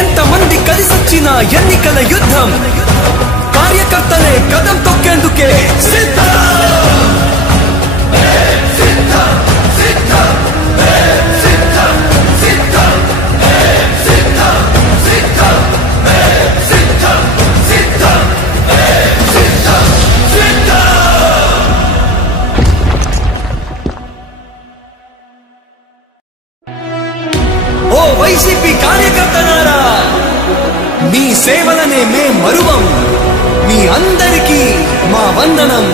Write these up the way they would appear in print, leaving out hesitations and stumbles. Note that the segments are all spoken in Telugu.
ఎంతమంది కలిసొచ్చిన ఎన్నికల యుద్ధం కార్యకర్తలే కదం తొక్కేందుకే సిద్ధం. ఓ వైసీపీ కార్యకర్తలారా, మీ సేవలనే మే మరువం. మీ అందరికీ మా వందనం.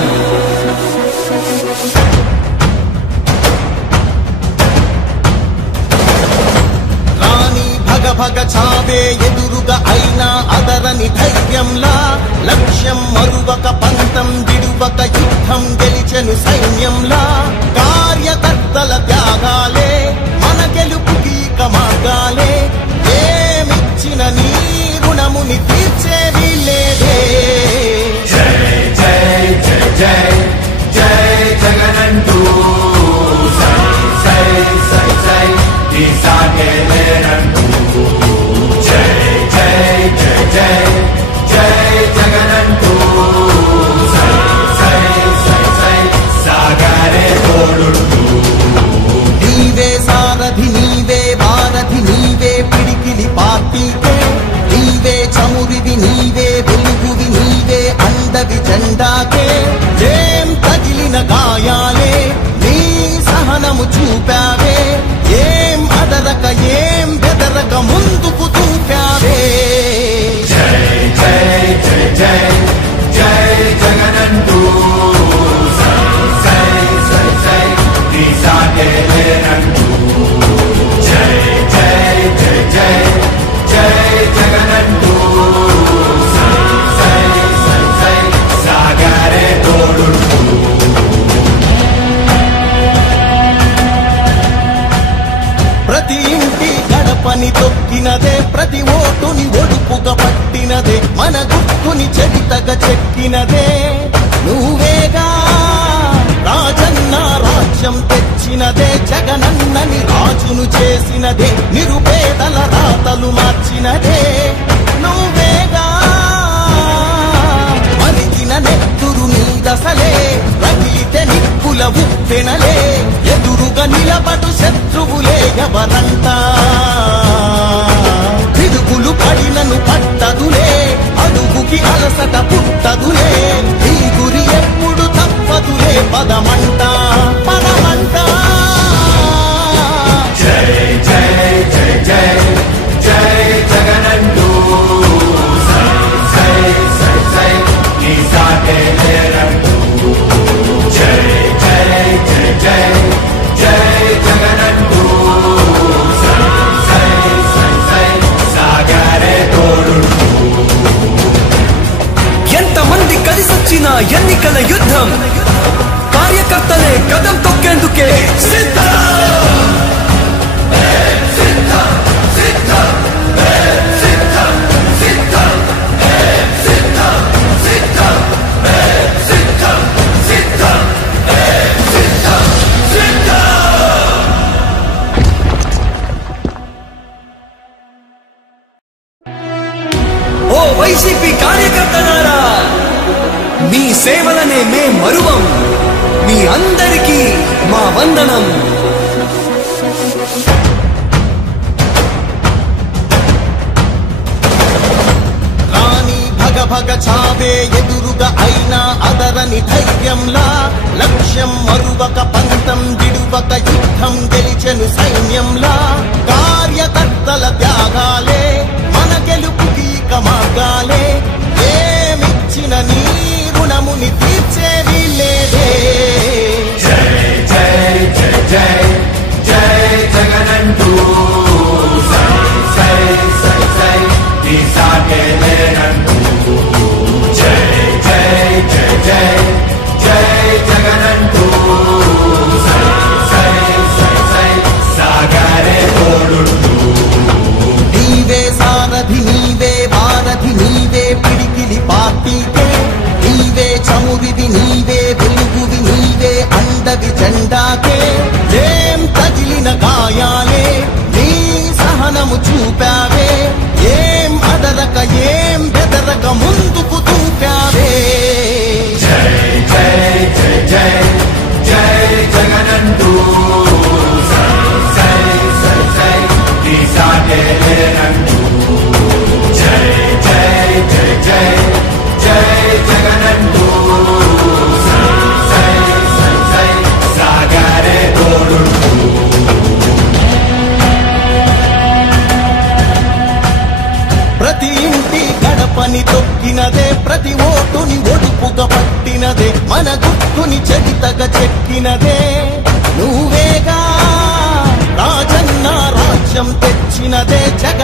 రాణి భగ భగ చావే ఎదురుగా అయినా అదరని ధైర్యంలా, లక్ష్యం మరువక పంతం విడువక యుద్ధం గెలిచెను సైన్యంలా. కార్యకర్తల త్యాగాలే మన గెలుపుకి మార్గాలే. ఏమిచ్చిన నీ రుణముని తీర్చేది లేదే. జై జై జై జై జై జగనంటూ సై సై సై సై ఈ సాగే లేనంటూ. జై జై జై జై జై జగనంటూ సై సై సై సై సాగరే తోడుంటూ. నీవే సారథి నీవే వారధి నీవే పిడికిలి పార్టీకే. నీవే చమురివి నీవే వెలుగువి నీవే అండవి జెండాకే. ఏం తగిలిన గాయాలే నీ సహనము చూపావే. ఏం అదరక ఏం బెదరక ముందుకు చూపావే. జై జై జై జై జై జగనంటూ సై సై సై సై ఈ సాగే లేనంటూ. జై జై జై జై జై జగనంటూ సై సై సై సై సాగరే తోడుంటూ. ప్రతి ఇంటి గడపని తొక్కినదే, ప్రతి ఓటుని ఒడుపుగా పట్టినదే, మన గుర్తుని చరితగా చెక్కినదే నువ్వేగా. రాజన్న రాజ్యం తెచ్చినదే, జగనన్నని రాజును చేసినదే, నిరుపేదల రాతలు మార్చినదే నువ్వేగా. మరిగిన నెత్తురు నీదసలే, రగిలితే నిప్పుల ఉప్పెనలే, ఎదురుగా నిలబడు శత్రువులే ఎవరంట. పిడుగులు పడినను పట్టదులే, అడుగుకి అలసట పుట్టదులే, ఈ గురి ఎప్పుడు తప్పదులే, పదమంట పదమంట. జై జై జై జై జై జగనంటూ సై సై సై సై ఈ సాగే లేనంటూ. జై జై జై జై జై జగనంటూ సై సై సై సై సాగరే తోడుంటూ. ఎంతమంది కలిసొచ్చిన ఎన్నికల యుద్ధం కార్యకర్తలే కదం తొక్కేందుకే సిద్ధం. ఓ వైసీపీ కార్యకర్తలారా, మీ సేవలనే మే మరువం. మీ అందరికీ మా వందనం. రాణి భగ భగ చావే ఎదురుగా అయినా అదరని ధైర్యంలా, లక్ష్యం మరువక పంతం విడువక యుద్ధం గెలిచెను సైన్యంలా. కార్యకర్తల త్యాగాలే మన గెలుపుకి మార్గాలే. ఏమిచ్చిన నీ రుణముని తీర్చేది లేదే. జై జై జై జై జై జగనంటూ సై సై సై సై ఈ సాగే లేనంటూ. జై జై జై జై జై జగనంటూ సై సై సై సై సాగరే తోడుంటూ. తొక్కినదే ప్రతి ఓటుని ఒడుపుగా పట్టినదే మన గుర్తుని చరితగా చెక్కినదే నువ్వేగా రాజన్న రాజ్యం తెచ్చినదే జగ